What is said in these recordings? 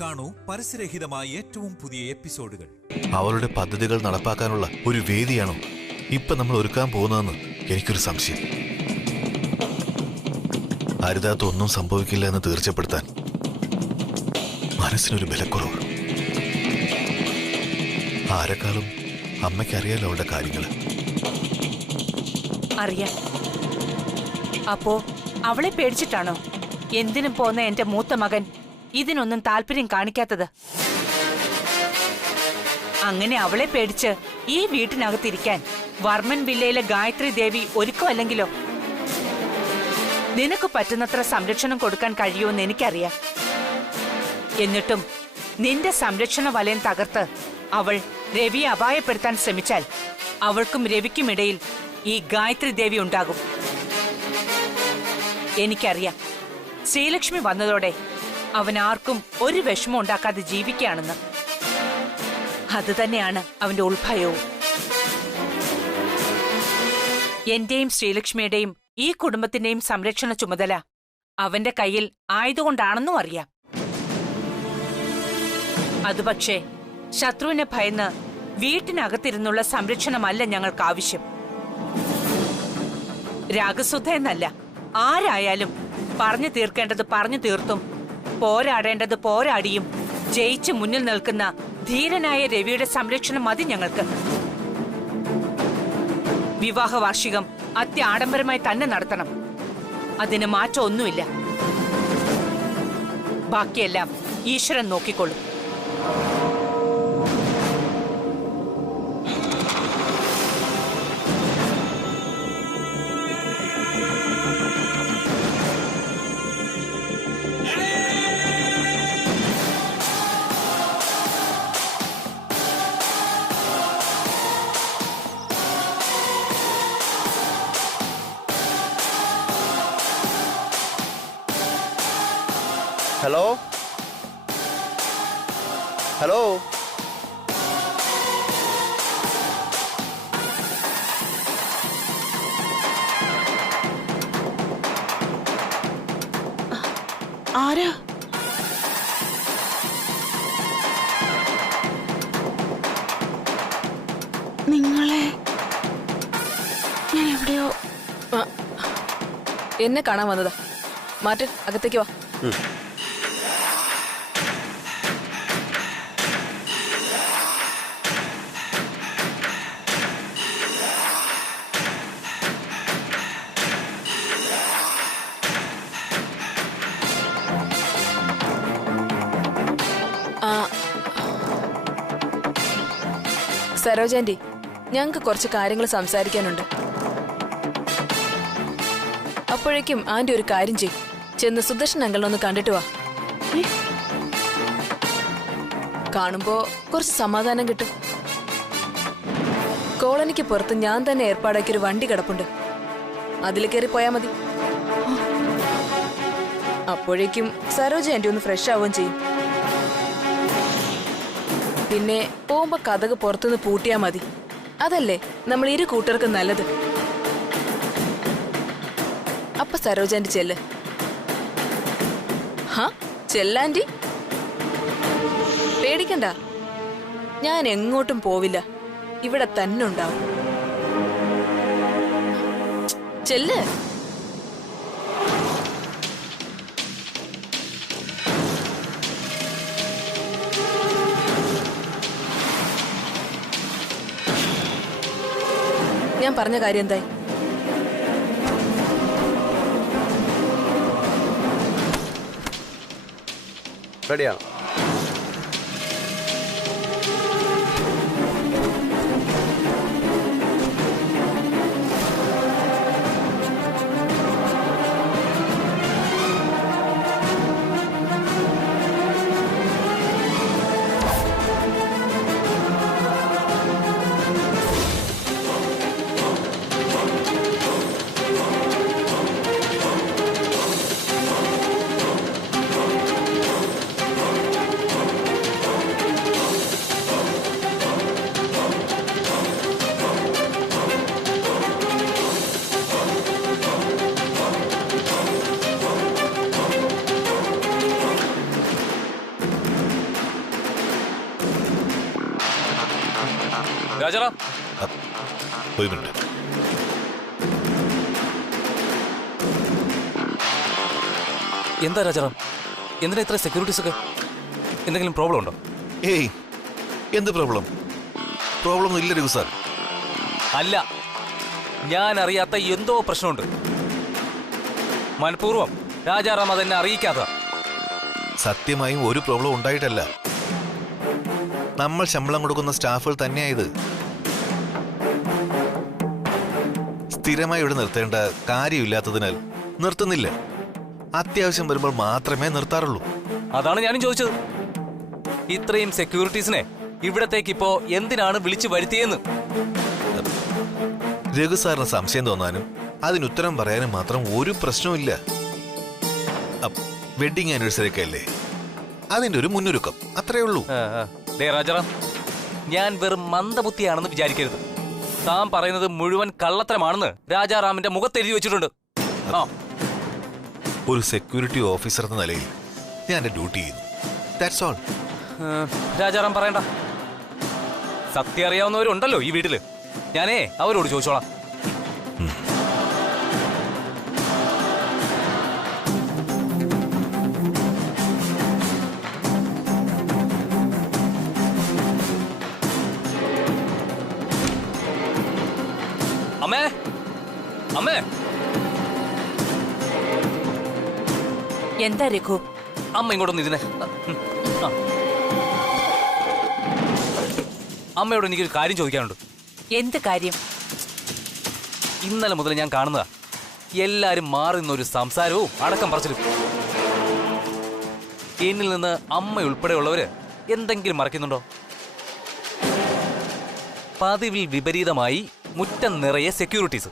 കാണൂ പരസ്യരഹിതമായ ഏറ്റവും പുതിയ എപ്പിസോഡുകൾ. അവളുടെ പദ്ധതികൾ നടപ്പാക്കാനുള്ള ഒരു വേദിയാണോ ഇപ്പൊ നമ്മൾ ഒരുക്കാൻ പോകുന്നതെന്ന് എനിക്കൊരു സംശയം. അരുതാത്തൊന്നും സംഭവിക്കില്ല എന്ന് തീർച്ചപ്പെടുത്താൻ മനസ്സിനൊരു ബലക്കുറവ്. ആരെക്കാളും അമ്മയ്ക്കറിയാലോ അവളുടെ കാര്യങ്ങള്. അറിയാം. അപ്പോ അവളെ പേടിച്ചിട്ടാണോ എന്തിനും പോന്ന എന്റെ മൂത്ത മകൻ ഇതിനൊന്നും താല്പര്യം കാണിക്കാത്തത്? അങ്ങനെ അവളെ പേടിച്ച് ഈ വീട്ടിനകത്തിരിക്കാൻ വർമ്മൻ വില്ലയിലെ ഗായത്രി ദേവി ഒരുക്കമല്ലെങ്കിലോ? നിനക്ക് പറ്റുന്നത്ര സംരക്ഷണം കൊടുക്കാൻ കഴിയുമെന്ന് എനിക്കറിയാം. എന്നിട്ടും നിന്റെ സംരക്ഷണ വലയം തകർത്ത് അവൾ രവിയെ അപായപ്പെടുത്താൻ ശ്രമിച്ചാൽ അവൾക്കും രവിക്കുമിടയിൽ ഈ ഗായത്രി ദേവി ഉണ്ടാകും. എനിക്കറിയാം, ശ്രീലക്ഷ്മി വന്നതോടെ അവൻ ആർക്കും ഒരു വിഷമം ഉണ്ടാക്കാതെ ജീവിക്കുകയാണെന്ന്. അതുതന്നെയാണ് അവന്റെ ഉൾഭയവും. എന്റെയും ശ്രീലക്ഷ്മിയുടെയും ഈ കുടുംബത്തിന്റെയും സംരക്ഷണ ചുമതല അവന്റെ കയ്യിൽ ആയതുകൊണ്ടാണെന്നും അറിയാം. അത് പക്ഷേ ശത്രുവിനെ ഭയന്ന് വീട്ടിനകത്തിരുന്നുള്ള സംരക്ഷണമല്ല ഞങ്ങൾക്ക് ആവശ്യം. രാഗസുധ എന്നല്ല, ആരായാലും പറഞ്ഞു തീർക്കേണ്ടത് പറഞ്ഞു തീർത്തും പോരാടേണ്ടത് പോരാടിയും ജയിച്ച് മുന്നിൽ നിൽക്കുന്ന ധീരനായ രവിയുടെ സംരക്ഷണം മതി ഞങ്ങൾക്ക്. വിവാഹ വാർഷികം അത്യാഡംബരമായി തന്നെ നടത്തണം. അതിന് മാറ്റമൊന്നുമില്ല. ബാക്കിയെല്ലാം ഈശ്വരൻ നോക്കിക്കൊള്ളും. ഹലോ ഹലോ ആരാ? നിങ്ങളെ ഞാൻ എവിടെയോ എന്നെ കാണാൻ വന്നതാ. മാറ്റ്, അകത്തേക്ക് വാ. സരോജാൻറ്റി, ഞങ്ങൾക്ക് കുറച്ച് കാര്യങ്ങൾ സംസാരിക്കാനുണ്ട്. അപ്പോഴേക്കും ആന്റി ഒരു കാര്യം ചെയ്യും, ചെന്ന് സുദർശൻ അങ്കിളിനൊന്ന് കണ്ടിട്ട് വാ. കാണുമ്പോ കുറച്ച് സമാധാനം കിട്ടും. കോളനിക്ക് പുറത്ത് ഞാൻ തന്നെ ഏർപ്പാടാക്കിയൊരു വണ്ടി കിടപ്പുണ്ട്, അതിൽ കയറി പോയാ മതി. അപ്പോഴേക്കും സരോജ ആന്റി ഒന്ന് ഫ്രഷ് ആവുകയും ചെയ്യും. പിന്നെ പോകുമ്പോ കഥക് പുറത്തുനിന്ന് പൂട്ടിയാ മതി. അതല്ലേ നമ്മൾ ഇരു കൂട്ടർക്കും നല്ലത്. അപ്പൊ സരോജാൻറ്റി ചെല്ല്. ഹാ, ചെല്ലാൻറ്റി, പേടിക്കണ്ട. ഞാൻ എങ്ങോട്ടും പോവില്ല, ഇവിടെ തന്നെ ഉണ്ടാവും. ചെല്ല്. ഞാൻ പറഞ്ഞ കാര്യം എന്തായി? റെഡിയാണ്. രാജാറാം, ഒരു മിനിറ്റ്. എന്താ രാജാറാം, എന്തിനാ ഇത്ര സെക്യൂരിറ്റീസ് ഒക്കെ? എന്തെങ്കിലും പ്രോബ്ലം ഉണ്ടോ? ഏയ്, എന്ത് പ്രോബ്ലം? പ്രോബ്ലം ഒന്നും ഇല്ല രഘു സാർ. അല്ല, ഞാൻ അറിയാത്ത എന്തോ പ്രശ്നമുണ്ട്. മനഃപൂർവ്വം രാജാറാം അതെന്നെ അറിയിക്കാത്ത. സത്യമായും ഒരു പ്രോബ്ലം ഉണ്ടായിട്ടല്ല. നമ്മൾ ശമ്പളം കൊടുക്കുന്ന സ്റ്റാഫുകൾ തന്നെയായത്. സ്ഥിരമായി ഇവിടെ നിർത്തേണ്ട കാര്യമില്ലാത്തതിനാൽ നിർത്തുന്നില്ല. അത്യാവശ്യം വരുമ്പോൾ മാത്രമേ നിർത്താറുള്ളൂ. അതാണ് ഞാനും ചോദിച്ചത്. ഇത്രയും സെക്യൂരിറ്റീസിനെ ഇവിടത്തേക്ക് ഇപ്പോ എന്തിനാണ് വിളിച്ചു വരുത്തിയെന്ന്. രഘു സാറിന് സംശയം തോന്നാനും അതിനുത്തരം പറയാനും മാത്രം ഒരു പ്രശ്നവുമില്ല. വെഡിങ് ആനിവേഴ്സറി ഒക്കെ അല്ലേ, അതിന്റെ ഒരു മുന്നൊരുക്കം, അത്രേ ഉള്ളൂ. രാജാറാം, ഞാൻ വെറും മന്ദബുദ്ധിയാണെന്ന് വിചാരിക്കരുത്. താൻ പറയുന്നത് മുഴുവൻ കള്ളത്തരമാണെന്ന് രാജാറാമിന്റെ മുഖത്ത് എഴുതി വെച്ചിട്ടുണ്ട്. ഒരു സെക്യൂരിറ്റി ഓഫീസർ എന്ന നിലയിൽ ഞാൻ എന്റെ ഡ്യൂട്ടി ചെയ്യുന്നു. That's all. രാജാറാം പറയണ്ട. സത്യം അറിയാവുന്നവരുണ്ടല്ലോ ഈ വീട്ടില്. ഞാനേ അവരോട് ചോദിച്ചോളാം. അമ്മേ, അമ്മേ. എന്താ രഘു? അമ്മ ഇങ്ങോട്ടൊന്ന് ഇരുന്നേ. അമ്മയോട് എനിക്കൊരു കാര്യം ചോദിക്കാനുണ്ട്. എന്ത് കാര്യം? ഇന്നലെ മുതൽ ഞാൻ കാണുന്നതാ എല്ലാരും മാറി നിന്നൊരു സംസാരവും അടക്കം പറച്ചിലും. എന്നിൽ നിന്ന് അമ്മ ഉൾപ്പെടെയുള്ളവര് എന്തെങ്കിലും മറക്കുന്നുണ്ടോ? പതിവിൽ വിപരീതമായി മുറ്റം നിറയെ സെക്യൂരിറ്റീസ്.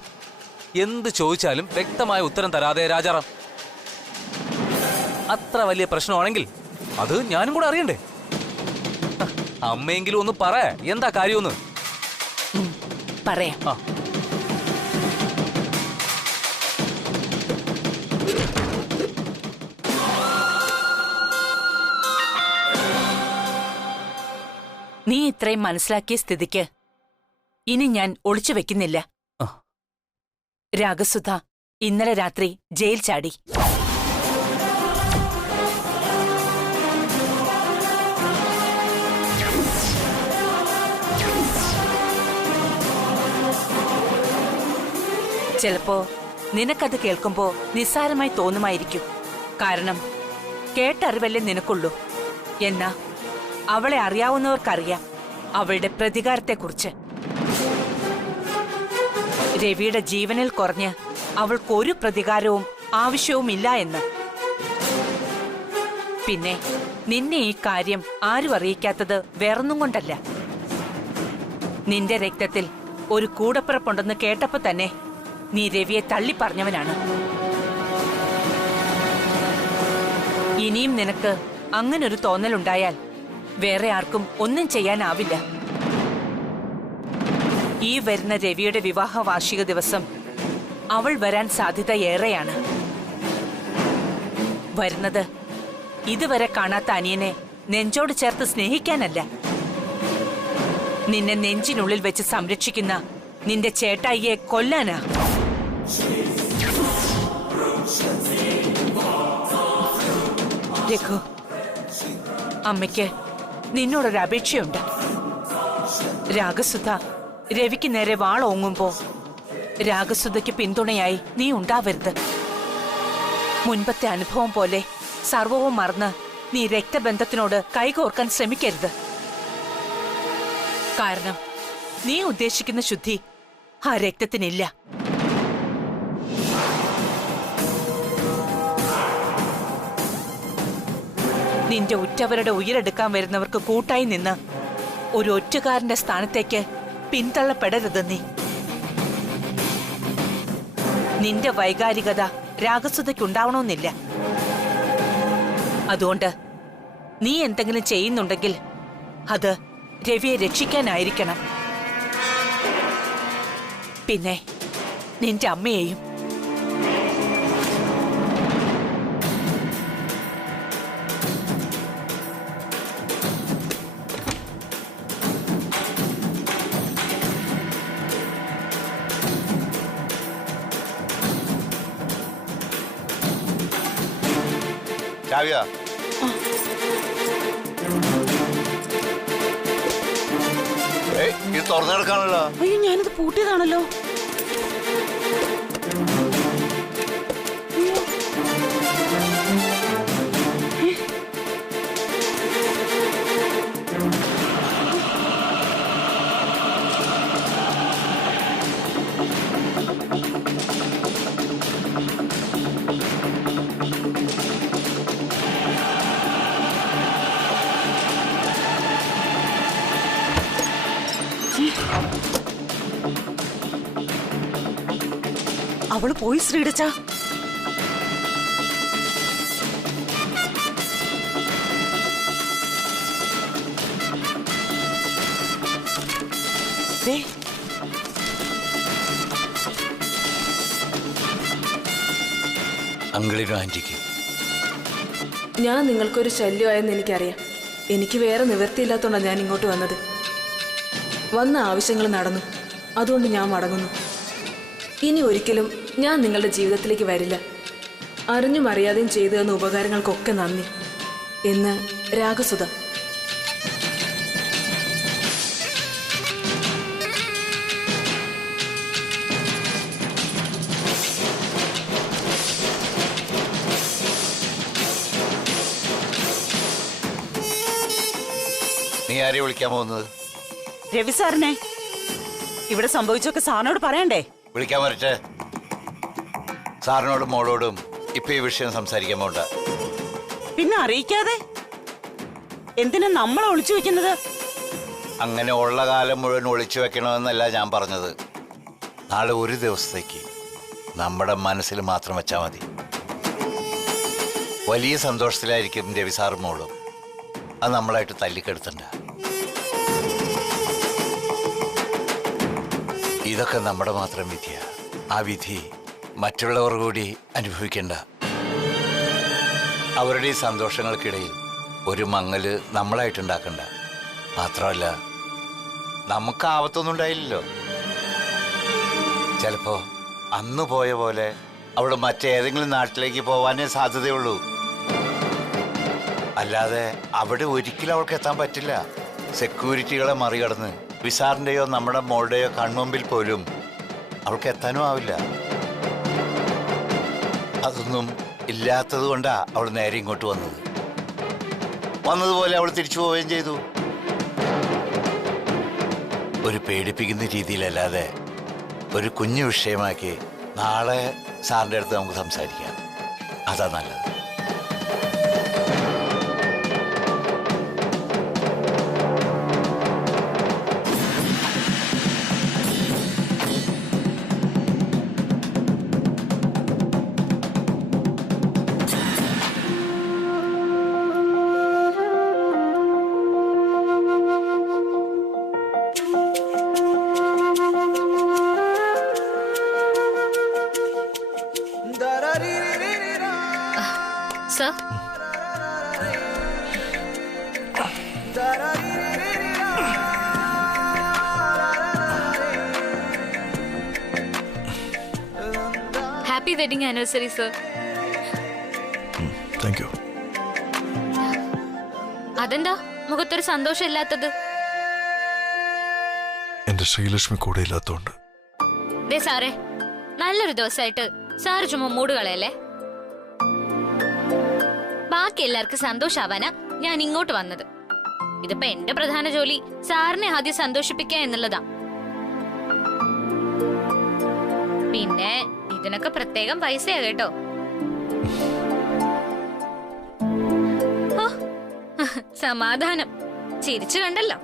എന്ത് ചോദിച്ചാലും വ്യക്തമായ ഉത്തരം തരാതെ രാജാറാം. അത്ര വലിയ പ്രശ്നമാണെങ്കിൽ അത് ഞാനും കൂടെ അറിയണ്ടേ? അമ്മയെങ്കിലും ഒന്ന് പറ, എന്താ കാര്യമൊന്ന്. പറയാം. നീ ഇത്രയും മനസ്സിലാക്കിയ സ്ഥിതിക്ക് ഇനി ഞാൻ ഒളിച്ചു വെക്കുന്നില്ല. രാഗസുധ ഇന്നലെ രാത്രി ജയിൽ ചാടി. ചിലപ്പോ നിനക്കത് കേൾക്കുമ്പോ നിസ്സാരമായി തോന്നുമായിരിക്കും. കാരണം കേട്ടറിവല്ലേ നിനക്കുള്ളൂ. എന്നാ അവളെ അറിയാവുന്നവർക്കറിയാം അവളുടെ പ്രതികാരത്തെക്കുറിച്ച്. രവിയുടെ ജീവനിൽ കുറഞ്ഞ് അവൾക്കൊരു പ്രതികാരവും ആവശ്യവുമില്ല എന്ന്. പിന്നെ നിന്നെ ഈ കാര്യം ആരും അറിയിക്കാത്തത് വേറൊന്നും കൊണ്ടല്ല. നിന്റെ രക്തത്തിൽ ഒരു കൂടപ്പിറപ്പുണ്ടെന്ന് കേട്ടപ്പോ തന്നെ നീ രവിയെ തള്ളിപ്പറഞ്ഞവനാണ്. ഇനിയും നിനക്ക് അങ്ങനൊരു തോന്നലുണ്ടായാൽ വേറെ ആർക്കും ഒന്നും ചെയ്യാനാവില്ല. ഈ വരുന്ന രവിയുടെ വിവാഹ വാർഷിക ദിവസം അവൾ വരാൻ സാധ്യത ഏറെയാണ്. വരുന്നത് ഇതുവരെ കാണാത്ത അനിയനെ നെഞ്ചോട് ചേർത്ത് സ്നേഹിക്കാനല്ല, നിന്നെ നെഞ്ചിനുള്ളിൽ വെച്ച് സംരക്ഷിക്കുന്ന നിന്റെ ചേട്ടായിയെ കൊല്ലാനാ. രഘു, അമ്മയ്ക്ക് നിന്നോടൊരു അപേക്ഷയുണ്ട്. രാഗസുധ രവിക്ക് നേരെ വാളോങ്ങുമ്പോ രാഗസുധയ്ക്ക് പിന്തുണയായി നീ ഉണ്ടാവരുത്. മുൻപത്തെ അനുഭവം പോലെ സർവവും മറന്ന് നീ രക്തബന്ധത്തിനോട് കൈകോർക്കാൻ ശ്രമിക്കരുത്. കാരണം നീ ഉദ്ദേശിക്കുന്ന ശുദ്ധി ആ രക്തത്തിനില്ല. നിന്റെ ഉറ്റവരുടെ ഉയരെടുക്കാൻ വരുന്നവർക്ക് കൂട്ടായി നിന്ന് ഒരു ഒറ്റുകാരന്റെ സ്ഥാനത്തേക്ക് പിന്തള്ളപ്പെടരുത് നീ. നിന്റെ വൈകാരികത രാഗസുധയ്ക്കുണ്ടാവണമെന്നില്ല. അതുകൊണ്ട് നീ എന്തെങ്കിലും ചെയ്യുന്നുണ്ടെങ്കിൽ അത് രവിയെ രക്ഷിക്കാനായിരിക്കണം. പിന്നെ നിന്റെ അമ്മയെയും. കാവ്യ. ഇത് തുറന്നു കിടക്കാണല്ലോ. അയ്യോ, ഞാനിത് പൂട്ടിയതാണല്ലോ. അവള് പോയി ശ്രീടച്ച. അങ്കിളിനും ആന്റിക്കും ഞാൻ നിങ്ങൾക്കൊരു ശല്യമായെന്ന് എനിക്കറിയാം. എനിക്ക് വേറെ നിവൃത്തിയില്ലാത്തോണ്ടാണ് ഞാൻ ഇങ്ങോട്ട് വന്നത്. വന്ന ആവശ്യങ്ങൾ നടന്നു, അതുകൊണ്ട് ഞാൻ മടങ്ങുന്നു. ഇനി ഒരിക്കലും ഞാൻ നിങ്ങളുടെ ജീവിതത്തിലേക്ക് വരില്ല. അറിഞ്ഞും അറിയാതെയും ചെയ്തു തന്ന ഉപകാരങ്ങൾക്കൊക്കെ നന്ദി എന്ന് രാഗസുധ. നീ ആരെയും വിളിക്കാൻ പോകുന്നത്? രവി സാറിനെ. ഇവിടെ സംഭവിച്ചൊക്കെ സാറിനോട് പറയണ്ടേ? വിളിക്കാൻ വരട്ടെ. സാറിനോടും മോളോടും ഇപ്പൊ ഈ വിഷയം സംസാരിക്കാൻ പോണ്ട. പിന്നെ അറിയിക്കാതെ എന്തിനാ നമ്മളെ ഒളിച്ചു വെക്കുന്നത്? അങ്ങനെ ഉള്ള കാലം മുഴുവൻ ഒളിച്ചു വെക്കണമെന്നല്ല ഞാൻ പറഞ്ഞത്. നാളെ ഒരു ദിവസത്തേക്ക് നമ്മുടെ മനസ്സിൽ മാത്രം വെച്ചാൽ മതി. വലിയ സന്തോഷത്തിലായിരിക്കും രവി സാറും മോളും. അത് നമ്മളായിട്ട് തല്ലിക്കെടുത്തണ്ട. ഇതൊക്കെ നമ്മുടെ മാത്രം വിധിയാ. ആ വിധി മറ്റുള്ളവർ കൂടി അനുഭവിക്കണ്ട. അവരുടെ ഈ സന്തോഷങ്ങൾക്കിടയിൽ ഒരു മങ്ങല് നമ്മളായിട്ടുണ്ടാക്കണ്ട. മാത്രമല്ല, നമുക്ക് ആപത്തൊന്നും ഉണ്ടായില്ലല്ലോ. ചിലപ്പോ അന്ന് പോയ പോലെ അവിടെ മറ്റേതെങ്കിലും നാട്ടിലേക്ക് പോവാനേ സാധ്യതയുള്ളൂ. അല്ലാതെ അവിടെ ഒരിക്കലും അവൾക്ക് എത്താൻ പറ്റില്ല. സെക്യൂരിറ്റികളെ മറികടന്ന് വിസാറിന്റെയോ നമ്മുടെ മോളുടെയോ കൺമുമ്പിൽ പോലും അവൾക്ക് എത്താനും ആവില്ല. അതൊന്നും ഇല്ലാത്തത് കൊണ്ടാ അവൾ നേരെ ഇങ്ങോട്ട് വന്നതുപോലെ അവൾ തിരിച്ചു പോവുകയും ചെയ്തു. ഒരു പേടിപ്പിക്കുന്ന രീതിയിലല്ലാതെ ഒരു കുഞ്ഞു വിഷയമാക്കി നാളെ സാറിൻ്റെ അടുത്ത് നമുക്ക് സംസാരിക്കാം. അതാ നല്ലത്. Sir? Happy wedding anniversary, sir. Thank you. അതെന്താ മുഖത്തൊരു സന്തോഷമില്ലാത്തത്? എന്റെ ശ്രീലക്ഷ്മി കൂടെ ഇല്ലാത്തോണ്ട്. ദേ സാറേ, നല്ലൊരു ദിവസമായിട്ട് സാറ് ചുമ്മാ മൂട് കളയല്ലേ. ബാക്കി എല്ലാവർക്കും സന്തോഷാവാനാ ഞാൻ ഇങ്ങോട്ട് വന്നത്. ഇതിപ്പോ എന്റെ പ്രധാന ജോലി സാറിനെ ആദ്യം സന്തോഷിപ്പിക്കുക എന്നുള്ളതാ. പിന്നെ ഇതിനൊക്കെ പ്രത്യേകം പൈസയാ കേട്ടോ. സമാധാനം, ചിരിച്ചു കണ്ടല്ലോ.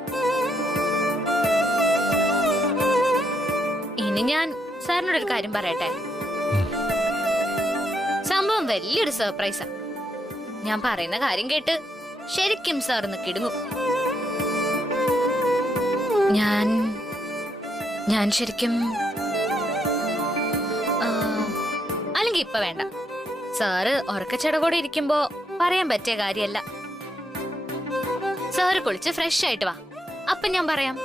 ഇനി ഞാൻ സാറിനോടൊരു കാര്യം പറയട്ടെ. സംഭവം വലിയൊരു സർപ്രൈസാ. ഞാൻ പറയുന്ന കാര്യം കേട്ട് ശരിക്കും സാറിന്ന് കിടുങ്ങും. ഞാൻ ശരിക്കും അല്ലെങ്കിൽ ഇപ്പൊ വേണ്ട. സാറ് ഉറക്കച്ചടകോടെ ഇരിക്കുമ്പോ പറയാൻ പറ്റിയ കാര്യമല്ല. സാറ് കുളിച്ച് ഫ്രഷ് ആയിട്ട് വാ, അപ്പൊ ഞാൻ പറയാം.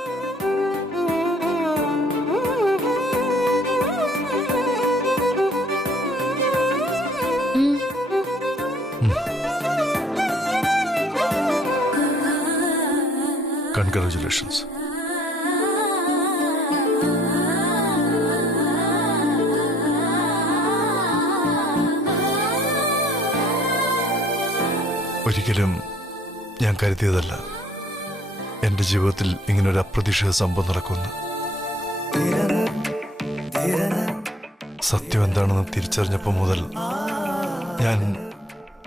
കൺഗ്രാജുലേഷൻസ്. ഒരിക്കലും ഞാൻ കരുതിയതല്ല എൻ്റെ ജീവിതത്തിൽ ഇങ്ങനൊരു അപ്രതീക്ഷിത സംഭവം നടക്കുമെന്ന്. സത്യം എന്താണെന്ന് തിരിച്ചറിഞ്ഞപ്പോൾ മുതൽ ഞാൻ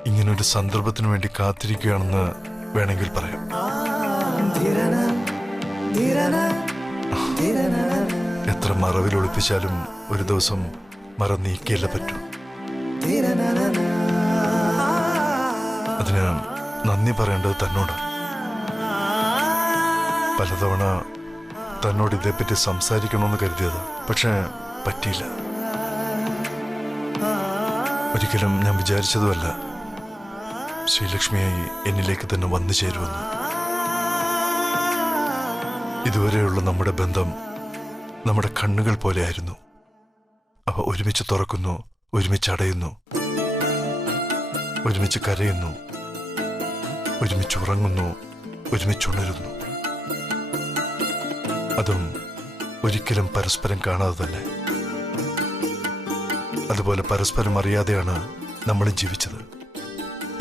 ഇങ്ങനൊരു സന്ദർഭത്തിന് വേണ്ടി കാത്തിരിക്കുകയാണെന്ന് വേണമെങ്കിൽ പറയാം. എത്ര മറവിൽ ഒളിപ്പിച്ചാലും ഒരു ദിവസം മറ നീക്കിയല്ലേ പറ്റൂ. അതിന് നന്ദി പറയേണ്ടത് തന്നോട്. പലതവണ തന്നോട് ഇതേപ്പറ്റി സംസാരിക്കണമെന്ന് കരുതിയത്, പക്ഷെ പറ്റിയില്ല. ഒരിക്കലും ഞാൻ വിചാരിച്ചതുമല്ല ശ്രീലക്ഷ്മിയായി എന്നിലേക്ക് തന്നെ വന്നു ചേരുമെന്ന്. ഇതുവരെയുള്ള നമ്മുടെ ബന്ധം നമ്മുടെ കണ്ണുകൾ പോലെയായിരുന്നു. അവ ഒരുമിച്ച് തുറക്കുന്നു, ഒരുമിച്ച് അടയുന്നു, ഒരുമിച്ച് കരയുന്നു, ഒരുമിച്ച് ഉറങ്ങുന്നു, ഒരുമിച്ചുണരുന്നു. അതും ഒരിക്കലും പരസ്പരം കാണാതെ തന്നെ. അതുപോലെ പരസ്പരം അറിയാതെയാണ് നമ്മൾ ജീവിച്ചത്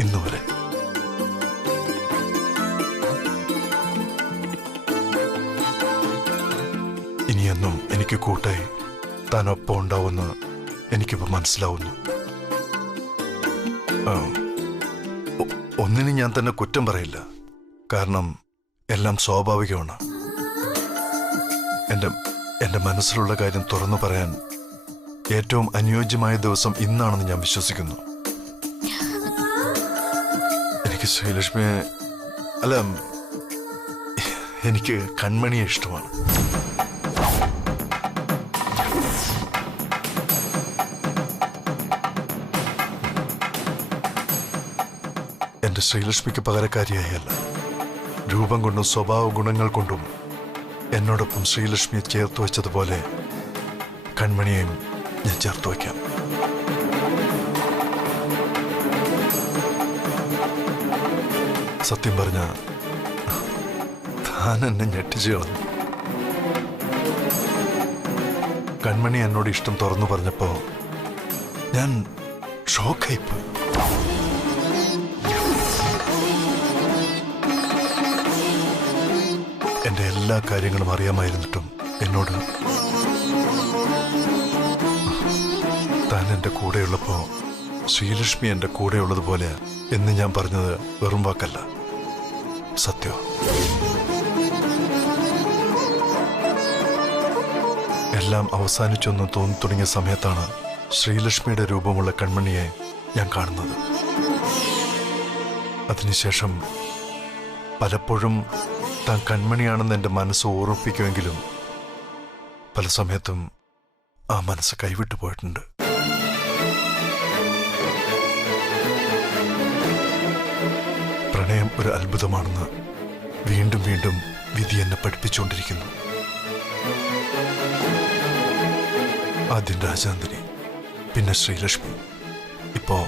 ഇന്നുവരെ. ഇനിയെന്നും എനിക്ക് കൂട്ടായി താനൊപ്പം ഉണ്ടാവുമെന്ന് എനിക്കിപ്പോൾ മനസ്സിലാവുന്നു. ഒന്നിനും ഞാൻ തന്നെ കുറ്റം പറയില്ല, കാരണം എല്ലാം സ്വാഭാവികമാണ്. എൻ്റെ മനസ്സിലുള്ള കാര്യം തുറന്നു പറയാൻ ഏറ്റവും അനുയോജ്യമായ ദിവസം ഇന്നാണെന്ന് ഞാൻ വിശ്വസിക്കുന്നു. എനിക്ക് ശ്രീലക്ഷ്മിയെ അല്ല, എനിക്ക് കൺമണിയെ ഇഷ്ടമാണ്. എൻ്റെ ശ്രീലക്ഷ്മിക്ക് പകരക്കാരിയായല്ല, രൂപം കൊണ്ടും സ്വഭാവ ഗുണങ്ങൾ കൊണ്ടും എന്നോടൊപ്പം ശ്രീലക്ഷ്മിയെ ചേർത്ത് വെച്ചതുപോലെ കൺമണിയെയും ഞാൻ ചേർത്ത് വയ്ക്കാം. സത്യം പറഞ്ഞ താൻ എന്നെ ഞെട്ടിച്ചു കളഞ്ഞു. കൺമണി എന്നോട് ഇഷ്ടം തുറന്നു പറഞ്ഞപ്പോ ഞാൻ ഷോക്കായിപ്പോയി. എൻ്റെ എല്ലാ കാര്യങ്ങളും അറിയാമായിരുന്നിട്ടും എന്നോട് താൻ എൻ്റെ കൂടെയുള്ളപ്പോ ശ്രീലക്ഷ്മി എൻ്റെ കൂടെയുള്ളതുപോലെ എന്ന് ഞാൻ പറഞ്ഞത് വെറും വാക്കല്ല, സത്യം. എല്ലാം അവസാനിച്ചൊന്ന് തോന്നി തുടങ്ങിയ സമയത്താണ് ശ്രീലക്ഷ്മിയുടെ രൂപമുള്ള കൺമണിയെ ഞാൻ കാണുന്നത്. അതിനുശേഷം പലപ്പോഴും താൻ കൺമണിയാണെന്ന് എൻ്റെ മനസ്സ് ഓർമ്മിപ്പിക്കുമെങ്കിലും പല സമയത്തും ആ മനസ്സ് കൈവിട്ടു പോയിട്ടുണ്ട്. പ്രണയം ഒരു അത്ഭുതമാണെന്ന് വീണ്ടും വീണ്ടും വിധി എന്നെ പഠിപ്പിച്ചുകൊണ്ടിരിക്കുന്നു. ആദ്യം രാജാന്തിനി, പിന്നെ ശ്രീലക്ഷ്മി, ഇപ്പോ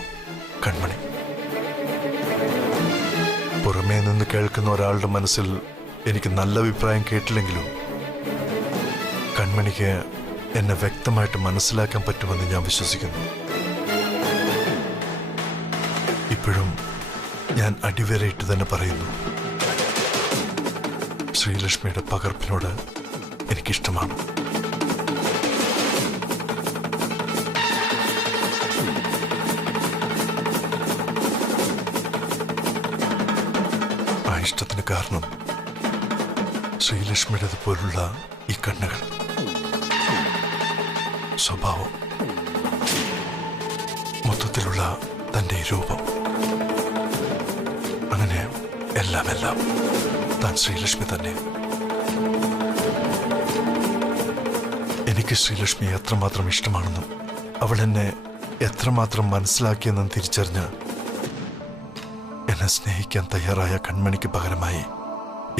കൺമണി. പുറമേ നിന്ന് കേൾക്കുന്ന ഒരാളുടെ മനസ്സിൽ എനിക്ക് നല്ല അഭിപ്രായം കേട്ടില്ലെങ്കിലും കൺമണിക്ക് എന്നെ വ്യക്തമായിട്ട് മനസ്സിലാക്കാൻ പറ്റുമെന്ന് ഞാൻ വിശ്വസിക്കുന്നു. ഇപ്പോഴും ഞാൻ അടിവരയിട്ട് തന്നെ പറയുന്നു, ശ്രീലക്ഷ്മിയുടെ പകർപ്പിനോട് എനിക്കിഷ്ടമാണ്. ആ ഇഷ്ടത്തിന് കാരണം ശ്രീലക്ഷ്മിയുടേത് പോലുള്ള ഈ കണ്ണുകൾ, സ്വഭാവം, മൊത്തത്തിലുള്ള തൻ്റെ ഈ രൂപം, അങ്ങനെ എല്ലാം താൻ ശ്രീലക്ഷ്മി തന്നെ. എനിക്ക് ശ്രീലക്ഷ്മി എത്രമാത്രം ഇഷ്ടമാണെന്നും അവൾ എന്നെ എത്രമാത്രം മനസ്സിലാക്കിയെന്നും തിരിച്ചറിഞ്ഞ് എന്നെ സ്നേഹിക്കാൻ തയ്യാറായ കൺമണിക്ക് പകരമായി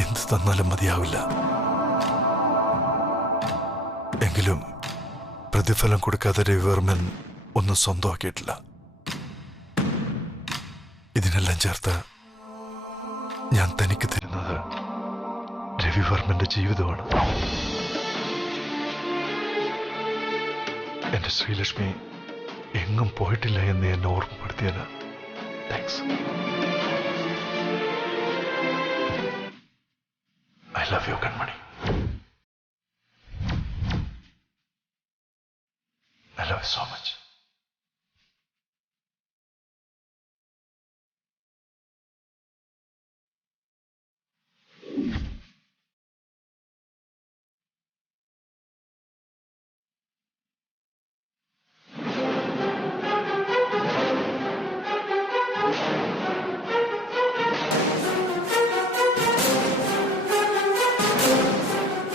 എന്ത് തന്നാലും മതിയാവില്ല. എങ്കിലും പ്രതിഫലം കൊടുക്കാതെ രവിവർമ്മൻ ഒന്നും സ്വന്തമാക്കിയിട്ടില്ല. ഇതിനെല്ലാം ചേർത്ത് ഞാൻ തനിക്ക് തരുന്നത് രവിവർമ്മന്റെ ജീവിതമാണ്. എന്റെ ശ്രീലക്ഷ്മി എങ്ങും പോയിട്ടില്ല എന്ന് എന്നെ ഓർമ്മപ്പെടുത്തിയതിന് താങ്ക്സ്. ഐ ലവ് യു കൺമണി. I love you so much.